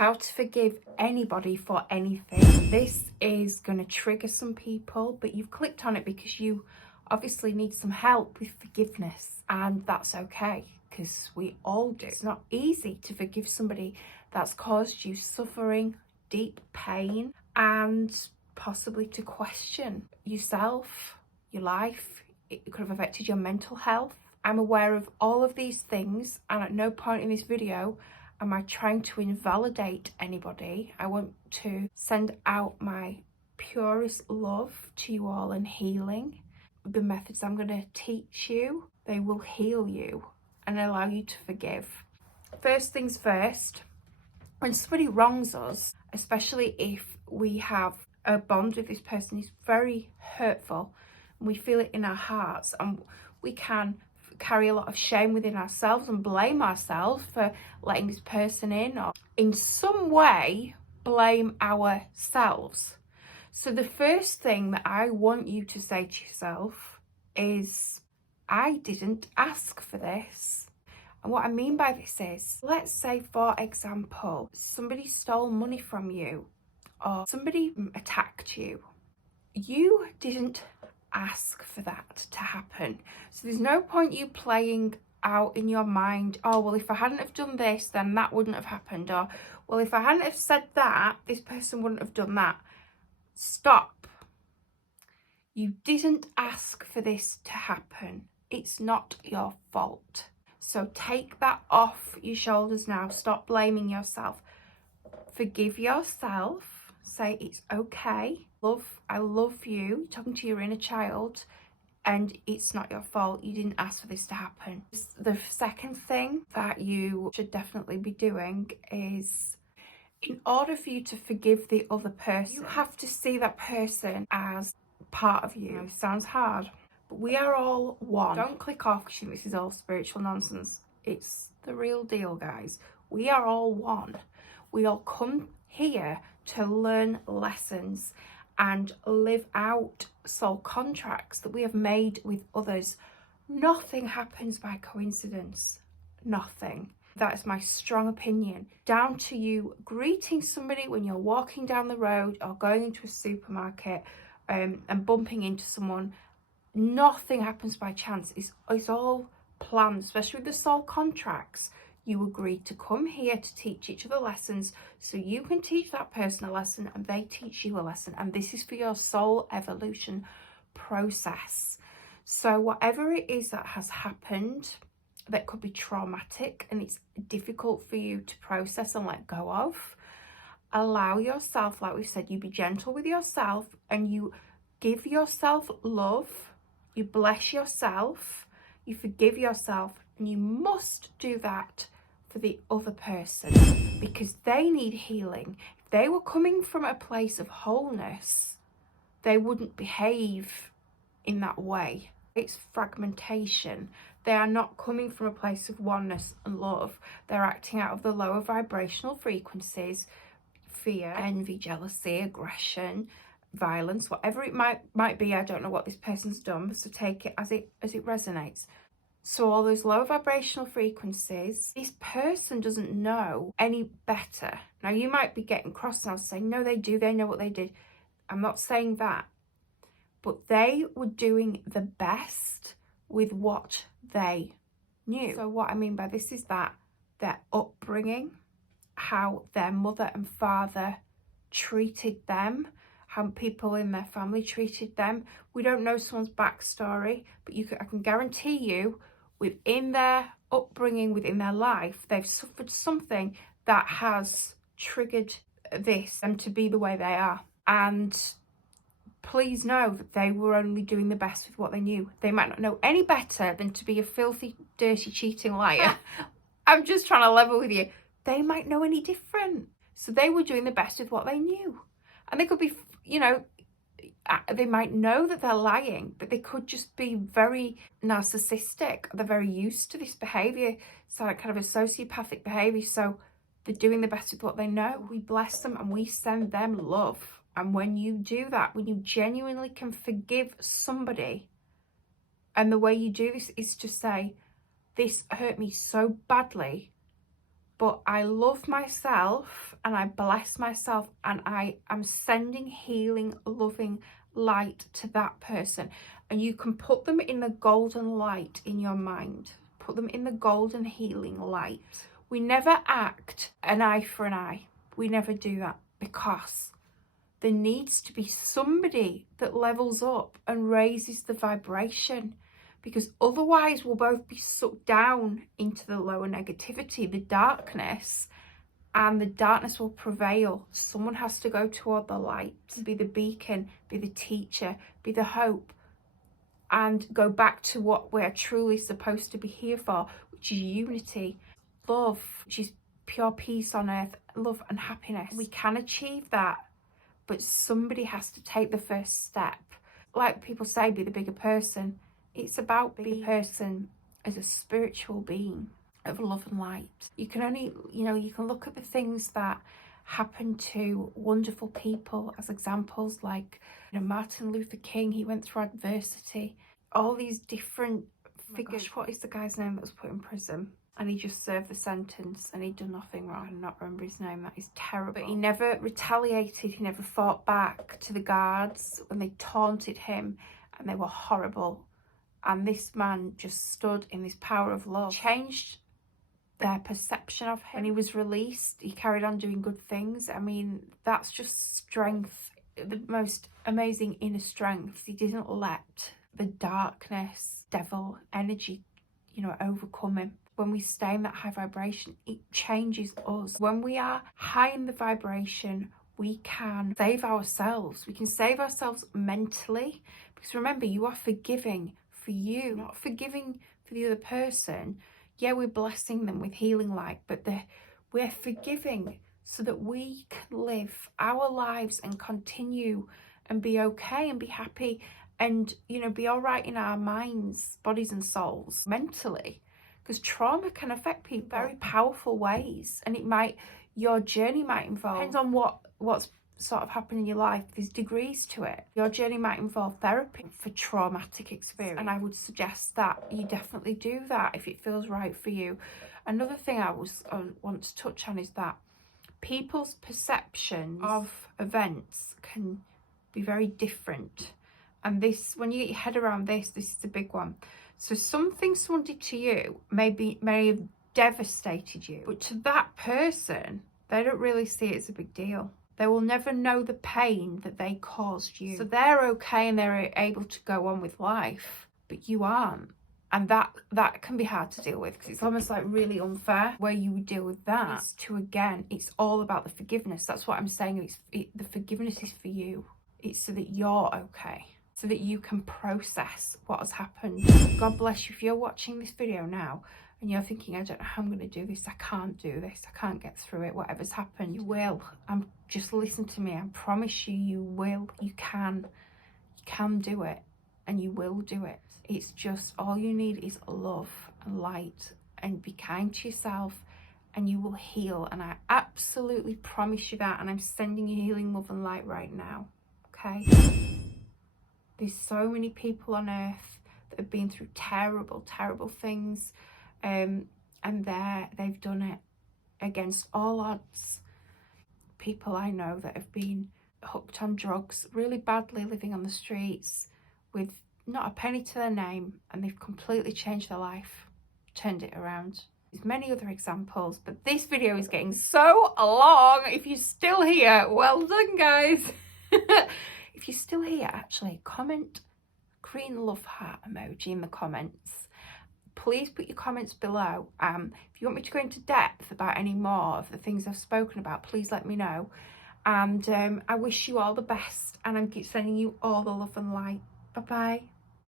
how to forgive anybody for anything. This is going to trigger some people, but you've clicked on it because you obviously need some help with forgiveness, and that's okay, because we all do. It's not easy to forgive somebody that's caused you suffering, deep pain, and possibly to question yourself, your life. It could have affected your mental health. I'm aware of all of these things, and at no point in this video am I trying to invalidate anybody. I want to send out my purest love to you all and healing. The methods I'm going to teach you, they will heal you and allow you to forgive. First things first, when somebody wrongs us, especially if we have a bond with this person who's very hurtful, and we feel it in our hearts, and we can carry a lot of shame within ourselves and blame ourselves for letting this person in, or in some way blame ourselves. So the first thing that I want you to say to yourself is, I didn't ask for this. And what I mean by this is, let's say, for example, somebody stole money from you or somebody attacked you. You didn't ask for that to happen. So there's no point you playing out in your mind, oh, well, if I hadn't have done this, then that wouldn't have happened. Or, well, if I hadn't have said that, this person wouldn't have done that. Stop. You didn't ask for this to happen. It's not your fault. So take that off your shoulders now. Stop blaming yourself. Forgive yourself. Say it's okay. I love you. You're talking to your inner child, and it's not your fault. You didn't ask for this to happen. The second thing that you should definitely be doing is, in order for you to forgive the other person, you have to see that person as part of you. It sounds hard, but we are all one. Don't click off because you think this is all spiritual nonsense. It's the real deal, guys. We are all one. We all come here to learn lessons and live out soul contracts that we have made with others. Nothing happens by coincidence. Nothing. That is my strong opinion. Down to you greeting somebody when you're walking down the road or going into a supermarket and bumping into someone. Nothing happens by chance. It's all planned, especially with the soul contracts. You agreed to come here to teach each other lessons so you can teach that person a lesson and they teach you a lesson. And this is for your soul evolution process. So whatever it is that has happened that could be traumatic and it's difficult for you to process and let go of, allow yourself, like we've said, you be gentle with yourself and you give yourself love, you bless yourself, you forgive yourself, and you must do that for the other person because they need healing. If they were coming from a place of wholeness, they wouldn't behave in that way. It's fragmentation. They are not coming from a place of oneness and love. They're acting out of the lower vibrational frequencies, fear, envy, jealousy, aggression, violence, whatever it might be. I don't know what this person's done, so take it as it resonates. So all those low vibrational frequencies, this person doesn't know any better. Now you might be getting cross now saying, no, they do, they know what they did. I'm not saying that, but they were doing the best with what they knew. So what I mean by this is that their upbringing, how their mother and father treated them, how people in their family treated them. We don't know someone's backstory, but I can guarantee you within their upbringing, within their life, they've suffered something that has triggered them to be the way they are. And please know that they were only doing the best with what they knew. They might not know any better than to be a filthy, dirty, cheating liar. I'm just trying to level with you. They might know any different. So they were doing the best with what they knew. And they could be, they might know that they're lying, but they could just be very narcissistic. They're very used to this behaviour. It's like kind of a sociopathic behaviour. So they're doing the best with what they know. We bless them and we send them love. And when you do that, when you genuinely can forgive somebody, and the way you do this is to say, this hurt me so badly, but I love myself and I bless myself, and I am sending healing, loving light to that person. And you can put them in the golden light in your mind. Put them in the golden healing light. We never act an eye for an eye. We never do that, because there needs to be somebody that levels up and raises the vibration, because otherwise we'll both be sucked down into the lower negativity, the darkness, and the darkness will prevail. Someone has to go toward the light, be the beacon, be the teacher, be the hope, and go back to what we're truly supposed to be here for, which is unity, love, which is pure peace on earth, love and happiness. We can achieve that, but somebody has to take the first step. Like people say, be the bigger person. It's about being a person as a spiritual being of love and light. You can only, you can look at the things that happen to wonderful people as examples, like Martin Luther King. He went through adversity. All these different figures. What is the guy's name that was put in prison? And he just served the sentence and he'd done nothing wrong. I cannot remember his name. That is terrible. But he never retaliated. He never fought back to the guards when they taunted him, and they were horrible. And this man just stood in this power of love, changed their perception of him. When he was released, he carried on doing good things. I mean, that's just strength, the most amazing inner strength. He didn't let the darkness, devil energy, overcome him. When we stay in that high vibration, it changes us. When we are high in the vibration, we can save ourselves. We can save ourselves mentally, because remember, you are forgiving for you, not forgiving for the other person. Yeah, we're blessing them with healing light, but we're forgiving so that we can live our lives and continue and be okay and be happy and, be all right in our minds, bodies and souls, mentally. Because trauma can affect people in very powerful ways, and your journey might involve, depends on what's sort of happened in your life, there's degrees to it. Your journey might involve therapy for traumatic experience, and I would suggest that you definitely do that if it feels right for you. Another thing I want to touch on is that people's perceptions of events can be very different, and this, when you get your head around this is a big one. So something someone did to you may have devastated you, but to that person, they don't really see it as a big deal. They will never know the pain that they caused you. So they're okay and they're able to go on with life, but you aren't. And that can be hard to deal with, because it's almost like really unfair. Where you would deal with that is to, again, it's all about the forgiveness. That's what I'm saying. The forgiveness is for you. It's so that you're okay, so that you can process what has happened. God bless you if you're watching this video now and you're thinking, I don't know how I'm going to do this, I can't do this, I can't get through it, whatever's happened. You will. Just listen to me. I promise you, you will. You can do it, and you will do it. It's just, all you need is love and light, and be kind to yourself, and you will heal. And I absolutely promise you that, and I'm sending you healing love and light right now, okay? There's so many people on earth that have been through terrible, terrible things, and they've done it against all odds. People I know that have been hooked on drugs really badly, living on the streets with not a penny to their name, and they've completely changed their life, turned it around. There's many other examples, but this video is getting so long. If you're still here, well done, guys. If you're still here, actually, comment green love heart emoji in the comments. Please put your comments below. If you want me to go into depth about any more of the things I've spoken about, please let me know. And I wish you all the best, and I'm sending you all the love and light. Bye-bye.